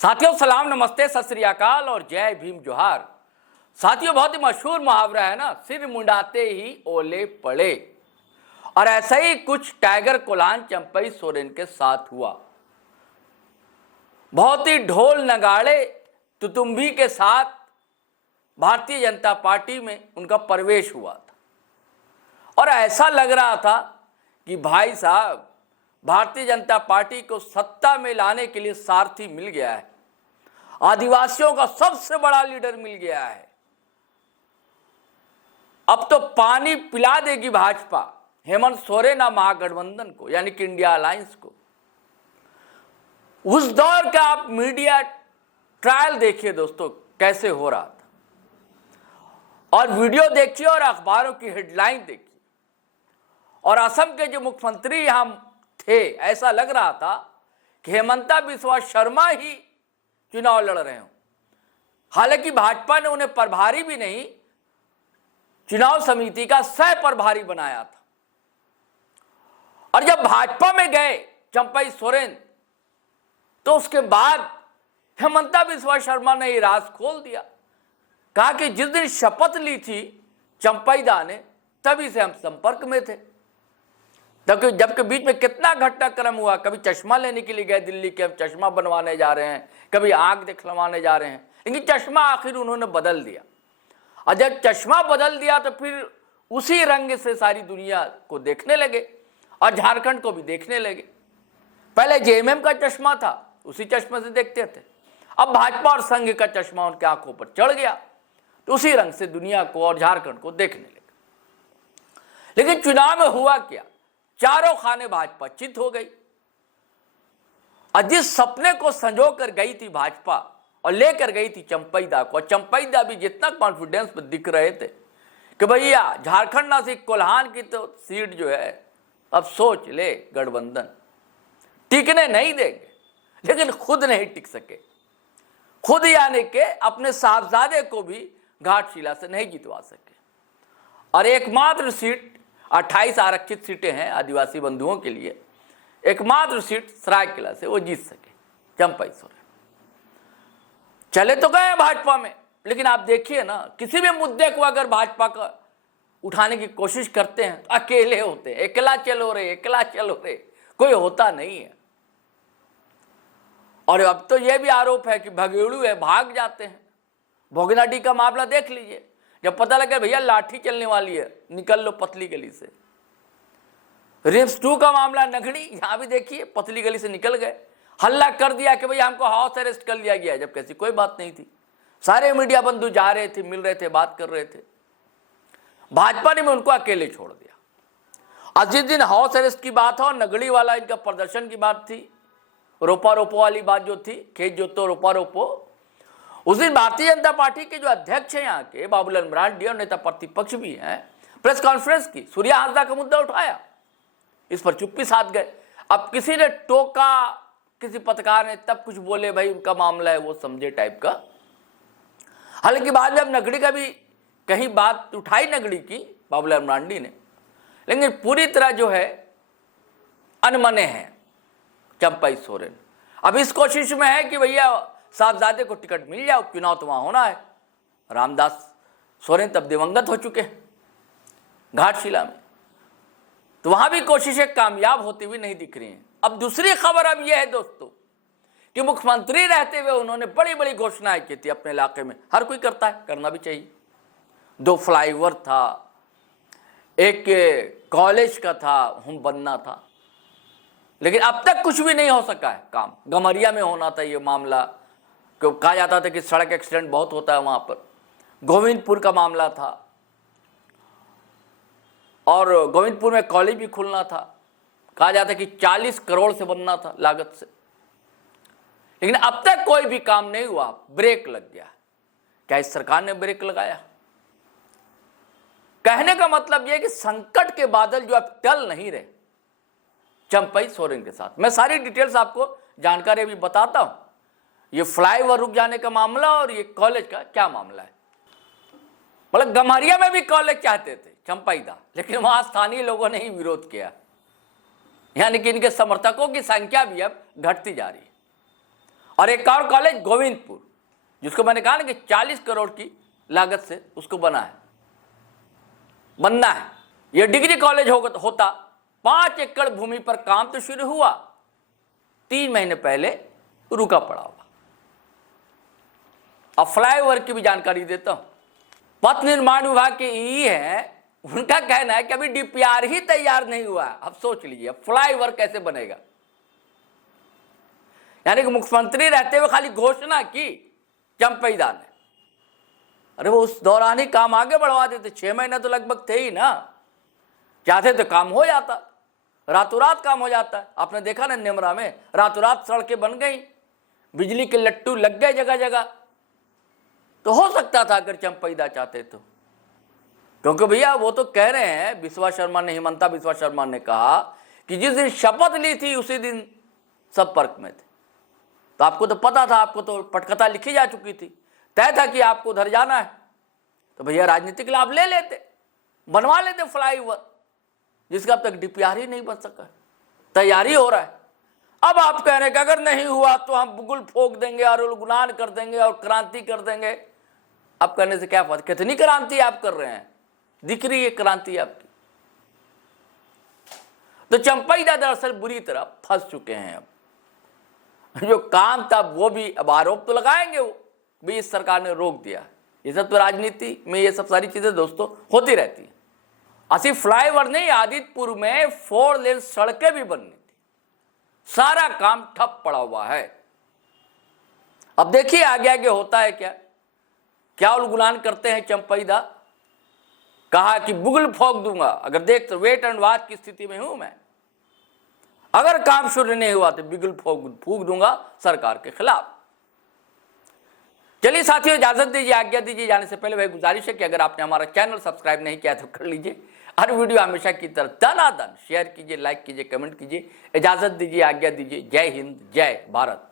साथियों सलाम नमस्ते सत श्री अकाल और जय भीम जोहार। साथियों बहुत ही मशहूर मुहावरा है ना, सिर मुंडाते ही ओले पड़े। और ऐसा ही कुछ टाइगर कोल्हान चंपई सोरेन के साथ हुआ। बहुत ही ढोल नगाड़े तुतुम्बी के साथ भारतीय जनता पार्टी में उनका प्रवेश हुआ था और ऐसा लग रहा था कि भाई साहब भारतीय जनता पार्टी को सत्ता में लाने के लिए सारथी मिल गया है, आदिवासियों का सबसे बड़ा लीडर मिल गया है। अब तो पानी पिला देगी भाजपा हेमंत सोरेन और महागठबंधन को, यानी कि इंडिया अलायंस को। उस दौर का आप मीडिया ट्रायल देखिए दोस्तों कैसे हो रहा था, और वीडियो देखिए और अखबारों की हेडलाइन देखिए। और असम के जो मुख्यमंत्री यहां थे, ऐसा लग रहा था कि हेमंता बिस्वा शर्मा ही चुनाव लड़ रहे हो। हालांकि भाजपा ने उन्हें प्रभारी भी नहीं, चुनाव समिति का सह प्रभारी बनाया था। और जब भाजपा में गए चंपई सोरेन, तो उसके बाद हेमंता बिस्वा शर्मा ने ये राज खोल दिया। कहा कि जिस दिन शपथ ली थी चंपई दा ने, तभी से हम संपर्क में थे। जबकि बीच में कितना घटनाक्रम हुआ, कभी चश्मा लेने के लिए गए दिल्ली के, हम चश्मा बनवाने जा रहे हैं, कभी आंख दिखलवाने जा रहे हैं, लेकिन चश्मा आखिर उन्होंने बदल दिया। और जब चश्मा बदल दिया तो फिर उसी रंग से सारी दुनिया को देखने लगे और झारखंड को भी देखने लगे। पहले जेएमएम का चश्मा था, उसी चश्मे से देखते थे। अब भाजपा और संघ का चश्मा उनके आंखों पर चढ़ गया, तो उसी रंग से दुनिया को और झारखंड को देखने लगे। लेकिन चुनाव में हुआ क्या, चारों खाने भाजपा चित हो गई। और जिस सपने को संजो कर गई थी भाजपा और लेकर गई थी चंपई दा को, और चंपई दा भी जितना कॉन्फिडेंस में दिख रहे थे कि भैया झारखंड ना से कोल्हान की तो सीट जो है अब सोच ले गठबंधन टिकने नहीं देंगे। लेकिन खुद नहीं टिक सके, खुद यानी के अपने साहबजादे को भी घाटशिला से नहीं जितवा सके। और एकमात्र सीट 28 आरक्षित सीटें हैं आदिवासी बंधुओं के लिए, एकमात्र सीट सरायकेला से वो जीत सके चंपई सोरेन। चले तो गए भाजपा में, लेकिन आप देखिए ना, किसी भी मुद्दे को अगर भाजपा का उठाने की कोशिश करते हैं तो अकेले होते हैं। अकेला चलो रे, कोई होता नहीं है। और अब तो यह भी आरोप है कि भगेड़ू है, भाग जाते हैं। भोगनाडी का मामला देख लीजिए, जब पता लगा भैया लाठी चलने वाली है, निकल लो पतली गली से। रिम्स 2 का मामला नगड़ी, यहां भी देखिए पतली गली से निकल गए, हल्ला कर दिया कि भैया हमको हाउस अरेस्ट कर लिया गया, जब कैसी कोई बात नहीं थी। सारे मीडिया बंधु जा रहे थे, मिल रहे थे, बात कर रहे थे। भाजपा ने उनको अकेले छोड़ दिया। आज जिस दिन हाउस अरेस्ट की बात हो, नगड़ी वाला इनका प्रदर्शन की बात थी, रोपा रोपो वाली बात जो थी, खेत जोतो रोपा रोपो, उस दिन भारतीय जनता पार्टी के जो अध्यक्ष हैं यहाँ के बाबूलाल मरांडी और नेता प्रतिपक्ष भी हैं, प्रेस कॉन्फ्रेंस की, सूर्या हाजरा का मुद्दा उठाया, इस पर चुप्पी साध गए। अब किसी ने टोका, किसी पत्रकार ने तब कुछ बोले, भाई उनका मामला है वो समझे टाइप का। हालांकि बाद में अब नगड़ी का भी कहीं बात उठाई नगड़ी की बाबूलाल मरांडी ने, लेकिन पूरी तरह जो है अनमने हैं चंपई सोरेन। अब इस कोशिश में है कि भैया साहबजादे को टिकट मिल जाए, उपचुनाव तो वहां होना है। रामदास सोरेन तब दिवंगत हो चुके हैं घाटशिला में, तो वहां भी कोशिशें कामयाब होती हुई नहीं दिख रही हैं। अब दूसरी खबर अब यह है दोस्तों कि मुख्यमंत्री रहते हुए उन्होंने बड़ी बड़ी घोषणाएं की थी अपने इलाके में। हर कोई करता है, करना भी चाहिए। 2 फ्लाईओवर था, एक कॉलेज का था, होम बनना था, लेकिन अब तक कुछ भी नहीं हो सका है काम। गमरिया में होना था ये मामला, क्यों कहा जाता था कि सड़क एक्सीडेंट बहुत होता है वहां पर। गोविंदपुर का मामला था, और गोविंदपुर में कॉलेज भी खुलना था, कहा जाता है कि 40 करोड़ से बनना था लागत से, लेकिन अब तक कोई भी काम नहीं हुआ, ब्रेक लग गया। क्या इस सरकार ने ब्रेक लगाया? कहने का मतलब यह कि संकट के बादल जो अब टल नहीं रहे चंपई सोरेन के साथ। मैं सारी डिटेल्स आपको जानकारी अभी बताता हूं। ये फ्लाईओवर रुक जाने का मामला और ये कॉलेज का क्या मामला है। मतलब गम्हरिया में भी कॉलेज चाहते थे चंपई दा, लेकिन वहां स्थानीय लोगों ने ही विरोध किया, यानी कि इनके समर्थकों की संख्या भी अब घटती जा रही है। और एक और कॉलेज गोविंदपुर, जिसको मैंने कहा ना कि 40 करोड़ की लागत से उसको बनना है। यह डिग्री कॉलेज होता 5 एकड़ भूमि पर काम तो शुरू हुआ, 3 महीने पहले रुका पड़ा हुआ। अब फ्लाईओवर की भी जानकारी देता हूं। पथ निर्माण विभाग के ई है, उनका कहना है कि अभी डीपीआर ही तैयार नहीं हुआ है। अब सोच लीजिए फ्लाईओवर कैसे बनेगा। यानी कि मुख्यमंत्री रहते हुए खाली घोषणा की चंपईदा ने, अरे वो उस दौरान ही काम आगे बढ़वा देते। 6 महीने तो लगभग थे ही ना, चाहते तो काम हो जाता, रातों रात काम हो जाता है। आपने देखा ना नेमरा में रातों रात सड़कें बन गई, बिजली के लट्टू लग गए जगह जगह। तो हो सकता था अगर चंपईदा चाहते तो, क्योंकि भैया वो तो कह रहे हैं, बिस्वा शर्मा ने, हिमंता बिस्वा शर्मा ने कहा कि जिस दिन शपथ ली थी उसी दिन संपर्क में थे। तो आपको तो पता था, आपको तो पटकथा लिखी जा चुकी थी, तय था कि आपको उधर जाना है। तो भैया राजनीतिक लाभ ले लेते, बनवा लेते फ्लाईओवर, जिसका अब तक डीपीआर ही नहीं बन सका। तैयारी हो रहा है। अब आप कह रहे हैं कि अगर नहीं हुआ तो हम बुगुल फोक देंगे और उलगुलान कर देंगे और क्रांति कर देंगे। अब करने से क्या फायदा? कितनी क्रांति आप कर रहे हैं, दिख रही है क्रांति आपकी। तो चंपईदा दरअसल बुरी तरह फंस चुके हैं। अब जो काम था वो भी, अब आरोप तो लगाएंगे वो भी, इस सरकार ने रोक दिया। ये सब तो राजनीति में ये सब सारी चीजें दोस्तों होती रहती हैं। असि फ्लाईओवर नहीं, आदित्यपुर में 4 लेन सड़कें भी बननी थी, सारा काम ठप पड़ा हुआ है। अब देखिए आगे आगे होता है क्या उलगुलान करते हैं चंपईदा। कहा कि बुगल फोक दूंगा, अगर देख तो वेट एंड वॉच की स्थिति में हूं मैं। अगर काम शुरू नहीं हुआ तो बिगुल फूक दूंगा सरकार के खिलाफ। चलिए साथियों, इजाजत दीजिए, आज्ञा दीजिए। जाने से पहले वह गुजारिश है कि अगर आपने हमारा चैनल सब्सक्राइब नहीं किया तो कर लीजिए। हर वीडियो हमेशा की तरह दनादन शेयर कीजिए, लाइक कीजिए, कमेंट कीजिए। इजाजत दीजिए, आज्ञा दीजिए। जय हिंद, जय भारत।